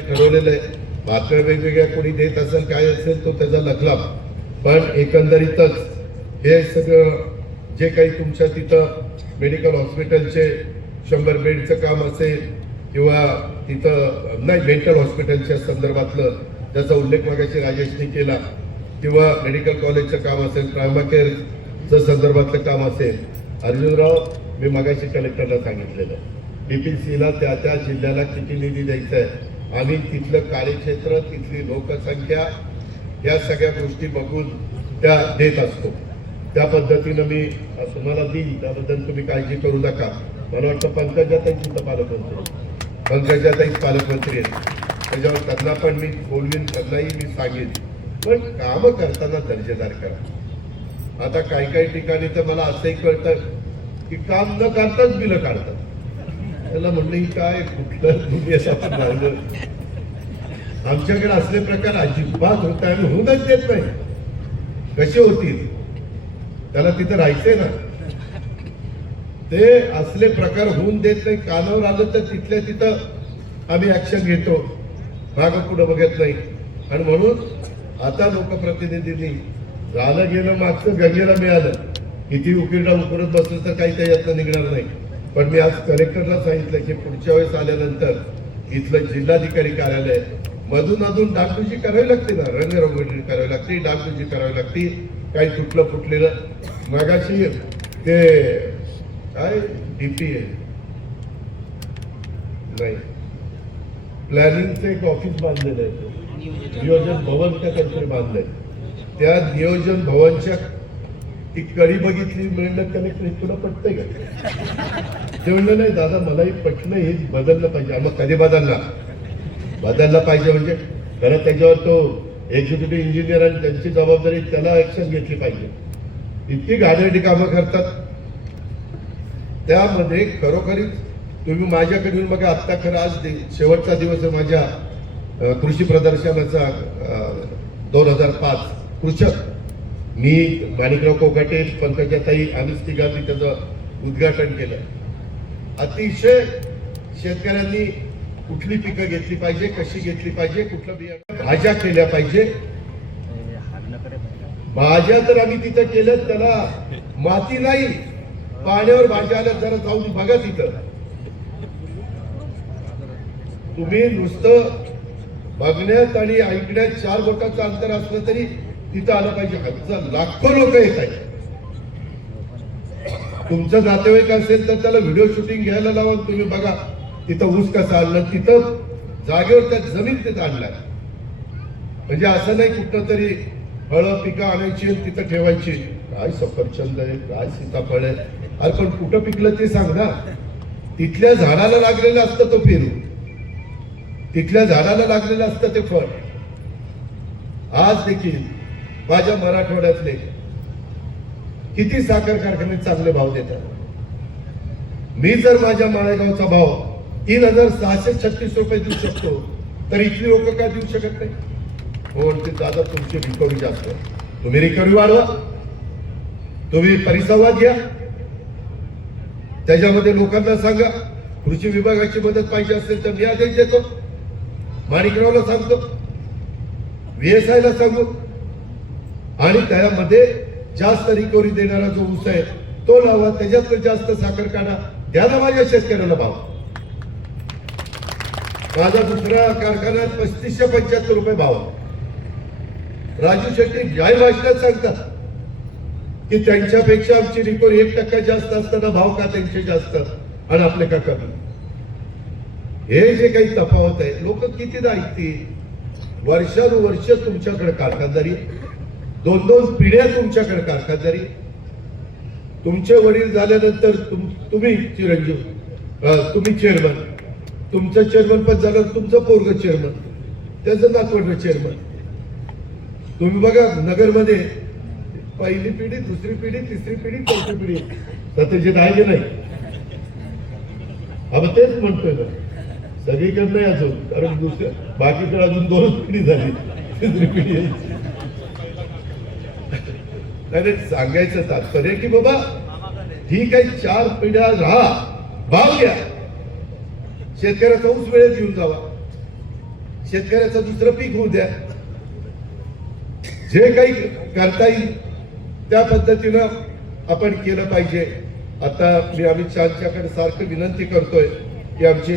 ठरवलेलं आहे. बातम्या वेगवेगळ्या कोणी देत असेल काय असेल तो त्याचा लखलाप, पण एकंदरीतच हे सगळं जे काही तुमच्या तिथं मेडिकल हॉस्पिटलचे 100 बेडचं काम असेल किंवा तिथं नाही मेंटल हॉस्पिटलच्या संदर्भातलं ज्याचा उल्लेख मागाशी राजेशने केला, किंवा मेडिकल कॉलेजचं काम असेल, ट्रॉमा केअरचं संदर्भातलं काम असेल, अर्जुनराव मी मागाशी कलेक्टरला सांगितलेलं DPCला त्या त्या जिल्ह्याला किती निधी द्यायचा आहे, आम्ही तिथलं कार्यक्षेत्र तिथली लोकसंख्या या सगळ्या गोष्टी बघून त्या देत असतो. त्या पद्धतीनं मी तुम्हाला देईन, त्याबद्दल तुम्ही काळजी करू नका. मला वाटतं पंकजाताई तिथं पालकमंत्री आहेत, त्याच्यावर त्यांना पण मी बोलवीन, त्यांनाही मी सांगेन, पण काम करताना दर्जेदार करा. आता काही काही ठिकाणी तर मला असंही कळतं की काम न करताच बिलं काढतात. त्याला म्हणलं ही काय कुठलं दुनियेत आपण राहिलं. आमच्याकडे असले प्रकार अजिबात होत आहे, होऊनच देत नाही. कसे होतील, त्याला तिथं राहायचंय ना. ते असले प्रकार होऊन देत नाही. कानावर आलं तर तिथल्या तिथं आम्ही ऍक्शन घेतो, मागं पुढं बघत नाही. आणि म्हणून आता लोकप्रतिनिधींनी झालं गेलं मागचं गंगेला मिळालं, किती उकिरडा उकरत बसलं तर काही त्याच्यातनं निघणार नाही. पण मी आज कलेक्टरला सांगितलं की पुढच्या वेळेस आल्यानंतर इथलं जिल्हाधिकारी कार्यालय मधून अधून डागडुजी करावी लागते ना, रंगरंगोटी करावी लागते, डागडुजी करावी लागते. काही तुटलं फुटलेलं मगाशी ते काय DP नाही प्लॅनिंगचं एक ऑफिस बांधलेलं आहे, नियोजन भवन का काहीतरी बांधलंय. त्या नियोजन भवनच्या ती कडी बघितली, म्हणलं कलेक्टर तुला पटतंय का? ते म्हणलं नाही दादा मलाही पटलं, हे बदललं पाहिजे. मग कधी बदलला पाहिजे म्हणजे खरं त्याच्यावर तो एक्झिक्युटिव्ह इंजिनियर आणि त्यांची जबाबदारी, त्याला ऍक्शन घेतली पाहिजे. इतकी घाणेरडी कामं करतात. त्यामध्ये खरोखरीच तुम्ही माझ्याकडे येऊन बघा. आत्ता खरं आज शेवटचा दिवस आहे माझ्या कृषी प्रदर्शनाचा 2005 कृषक. मी माणिकराव कोकाटे, पंकजाताई आम्हीच तिघांनी त्याचं उद्घाटन केलं. अतिशय शेतकऱ्यांनी कुठली पिकं घेतली पाहिजे, कशी घेतली पाहिजे, कुठलं बियाणं, भाज्या केल्या पाहिजे. भाज्या तर आम्ही तिथं केलं, त्याला माती नाही, पाण्यावर भाज्या आल्या. जरा जाऊन बघा तिथं. तुम्ही नुसतं बघण्यात आणि ऐकण्यात 4 बोटाचं अंतर असलं तरी तिथं आलं पाहिजे. हजार लाखो लोक येत आहेत. तुमचं नातेवाईक असेल तर त्याला व्हिडिओ शूटिंग घ्यायला लावा, तुम्ही बघा तिथं ऊस कसा आणलं, तिथं जागेवर त्या जमीन तिथं आणल्या. म्हणजे असं नाही कुठं तरी फळं पिकं आणायची तिथं ठेवायची. काय सफरचंद आहे, काय सीताफळ आहे, अरे पण कुठं पिकलं ते सांग ना. तिथल्या झाडाला लागलेलं असतं तो पेरू, तिथल्या झाडाला लागलेलं असतं ते फळ. आज देखील माझ्या मराठवाड्यातले किती साखर कारखाने चांगले भाव देतात. मी जर माझ्या माळेगावचा भाव 3636 रुपये देऊ शकतो तर इथली लोक काय देऊ शकत नाही. हो म्हणते दादा तुमची रिकव्हरी जास्त, तुम्ही रिकव्हरी वाढवा, तुम्ही परिसंवाद घ्या, त्याच्यामध्ये लोकांना सांगा कृषी विभागाची मदत पाहिजे असेल तर मी आदेश देतो, माणिकरावला सांगतो, VSI ला सांगू, आणि त्यामध्ये जास्त रिकव्हरी देणारा जो ऊस आहे तो लावा, त्याच्यात जास्त साखर काढा, द्या ना माझ्या शेतकऱ्याला भाव. माझा दुसऱ्या कारखान्यात 3575 रुपये भाव. राजू शेट्टी जाहीर भाषणात सांगतात की त्यांच्यापेक्षा आमची रिकव्हरी 1% जास्त असताना भाव का त्यांचे जास्त आणि आपले का कमी. हे जे काही तफावत आहे लोक कितीदा ऐकतील. वर्षानुवर्ष तुमच्याकडे कारखानदारी, 2-2 पिढ्या तुमच्याकडे कारखानदारी. तुमचे वडील झाल्यानंतर तुम्ही चिरंजीव, तुम्ही चेअरमन, तुमचं चेअरमन पण झालं, तुमचं पोरग चेअरमन, त्याचं नातवंड चेअरमन. तुम्ही बघा नगरमध्ये पहिली पिढी, दुसरी पिढी, तिसरी पिढी, चौथी पिढी, सत्यजित आहे की नाही. अब तेच म्हणतोय ना, सगळीकडे नाही अजून, कारण दुसऱ्या बाकीकडे अजून 2 पिढी झाली, तिसरी पिढी यायची. नाही सांगायचं तात्पर्य की बाबा ठीक आहे 4 पिढ्या राहा, भाव घ्या, शेतकऱ्याचा ऊस वेळेत घेऊन जावा. शेतकऱ्याचं दुसरं पीक होऊ द्या. जे काही करता येईल त्या पद्धतीनं आपण केलं पाहिजे. आता मी अमित शहाच्याकडे सारखं विनंती करतोय की आमची